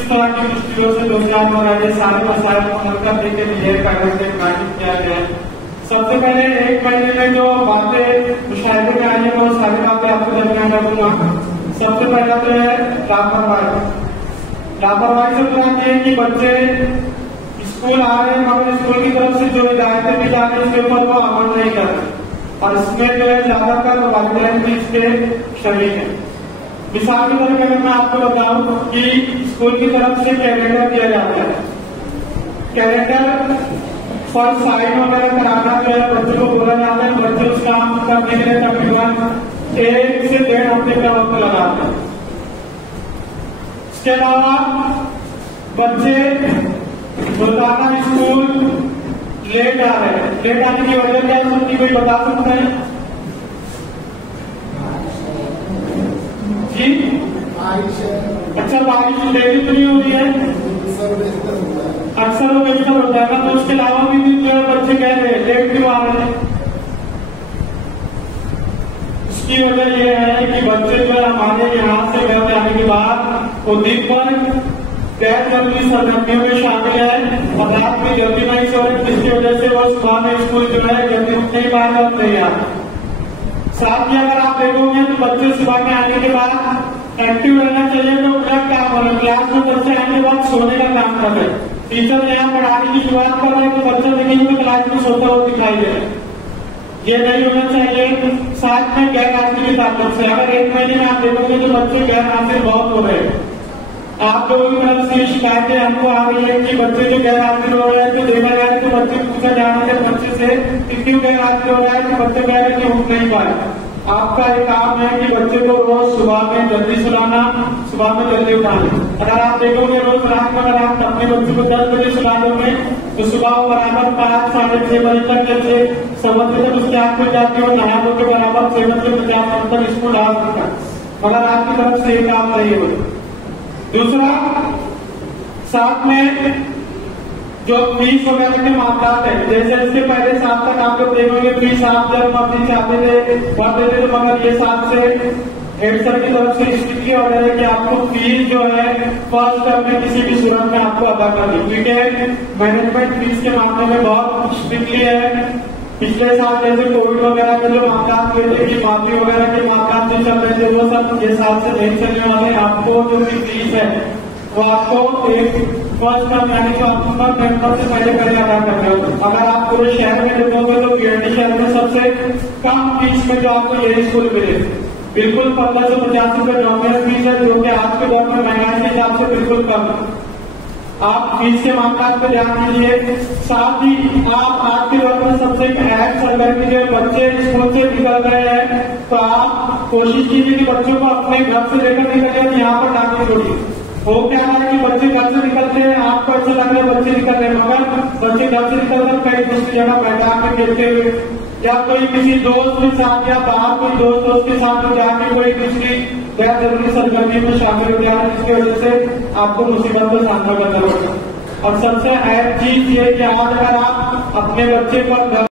किस तरह की मुश्किलों से 2000 ये सारे मसाइल को हल करने के लिए कागज में प्लानिंग किया गया है। सबसे पहले 1 महीने में जो बातें मुशाहिदे में आई है वो सारी बातें आपको दरमियान रखूंगा। सबसे पहला तो है लापरवाही से बुलाते हैं कि बच्चे स्कूल आ रहे हैं मगर स्कूल की तरफ से जो हिदायतें दी जा रही है उसके ऊपर वो अमल नहीं कर रहे और इसमें जो है ज्यादातर वालिदैन भी इसके शरीक है। मिसाल के तौर पर मैं आपको बताऊं कि स्कूल की तरफ से कैलेंडर दिया जाता है। कैलेंडर फर्स्ट साइन वगैरह कराना जो है बच्चों को बोला जाता है। बच्चे उस काम करने के लिए तकरीबन 1 से 1.5 हफ्ते का वक्त लगाते हैं। इसके अलावा बच्चे रोजाना स्कूल लेट आ रहे हैं। लेट आने की वजह क्या है उसकी कोई बता सकता है जी? अच्छा, बारिश डेली तो नहीं हो रही है, अक्सर वो बेहतर होता है ना। तो उसके अलावा भी जो है बच्चे कह रहे हैं लेट क्यों आ रहे हैं? इसकी वजह यह है कि बच्चे जो है हमारे यहाँ से घर जाने के बाद वो दिन भर गैर जरूरी सरगर्मियों में शामिल है और रात में जल्दी नहीं सो रहे, जिसकी वजह से वो सुबह में स्कूल जो है जल्दी उठने ही पाए और नहीं आते। साथ ही अगर आप देखोगे तो बच्चे सुबह में आने के बाद एक्टिव रहना चाहिए तो क्या काम हो रहा है? क्लास में बच्चे आने के बाद सोने का काम कर रहे हैं। टीचर यहाँ पढ़ाने की शुरुआत कर रहे हैं तो बच्चे देखेंगे तो क्लास में सोता हुआ दिखाई दे रहे हैं। ये नहीं होना चाहिए। साथ में गैर हाजिरी की ताकत से अगर 1 महीने में आप देखोगे तो बच्चे गैर हाजिर बहुत हो रहे हैं। आप लोगों की तरफ से शिकायतें हमको आ रही है कि बच्चे जो गैर हाजिर हो रहे हैं तो देखा जाए तो बच्चे पूछा जा रहा है बच्चे से कि क्यों गैर हाजिर हो रहा है तो बच्चे कह रहे हैं कि उठ नहीं पाए। आपका एक काम है कि बच्चे को रोज सुबह में जल्दी सुलाना, सुबह में जल्दी उठाना। अगर आप देखोगे रोज रात में अगर आप अपने बच्चे को 10 बजे सुला दोगे तो सुबह वो बराबर 5 साढ़े 6 बजे तक जैसे समझते तक उसकी आंख खुल जाती है, नहा धो के बराबर 6 बजे 50 मिनट तक स्कूल आ सकता है। मगर आपकी तरफ से एक काम नहीं हो। दूसरा, साथ में जो फीस वगैरह के मामला है, जैसे इसके पहले साल तक आप लोग देखोगे फीस आप जब मर्जी चाहते थे भर देते थे, मगर ये साल से हेड सर की तरफ से स्थिति हो रही है कि आपको फीस जो है फर्स्ट टर्म में किसी भी सूरत में आपको अदा करनी, क्योंकि मैनेजमेंट फीस के मामले में बहुत स्ट्रिक्टली है। पिछले साल जैसे कोविड वगैरह के जो मामला हुए थे कि माफी वगैरह के मामला जो चल रहे थे वो सब ये साल से नहीं चलने वाले। आपको जो भी फीस है वो आपको एक फर्स्ट टर्म यानी कि अक्टूबर नवंबर से पहले अदा करना होगा। अगर आप पूरे शहर में देखोगे तो केरली शहर में सबसे कम फीस में जो आपको यही स्कूल मिले बिल्कुल 1550 रुपए नॉमिनल फीस है, जो कि आज के दौर में महंगाई के हिसाब से बिल्कुल कम है। आप फीस के मामला पे ध्यान दीजिए। साथ ही आप आज के दौर में सबसे अहम सरगर्मी जो बच्चे स्कूल से निकल रहे हैं तो आप कोशिश कीजिए कि बच्चों को अपने घर से लेकर निकलिए, यहाँ पर डालने छोड़िए। वो क्या है कि बच्चे घर से निकलते हैं, आपको ऐसा लग रहा है बच्चे निकल रहे हैं, मगर बच्चे घर से निकलकर कहीं दूसरी जगह मैदान में खेलते हुए या कोई किसी दोस्त के साथ या बाहर कोई दोस्त के साथ में जाके कोई दूसरी गैर जरूरी सरगर्मी में शामिल हो गया है, जिसकी वजह से आपको मुसीबत का सामना करना पड़ता है। और सबसे अहम चीज ये कि आज अगर आप अपने बच्चे पर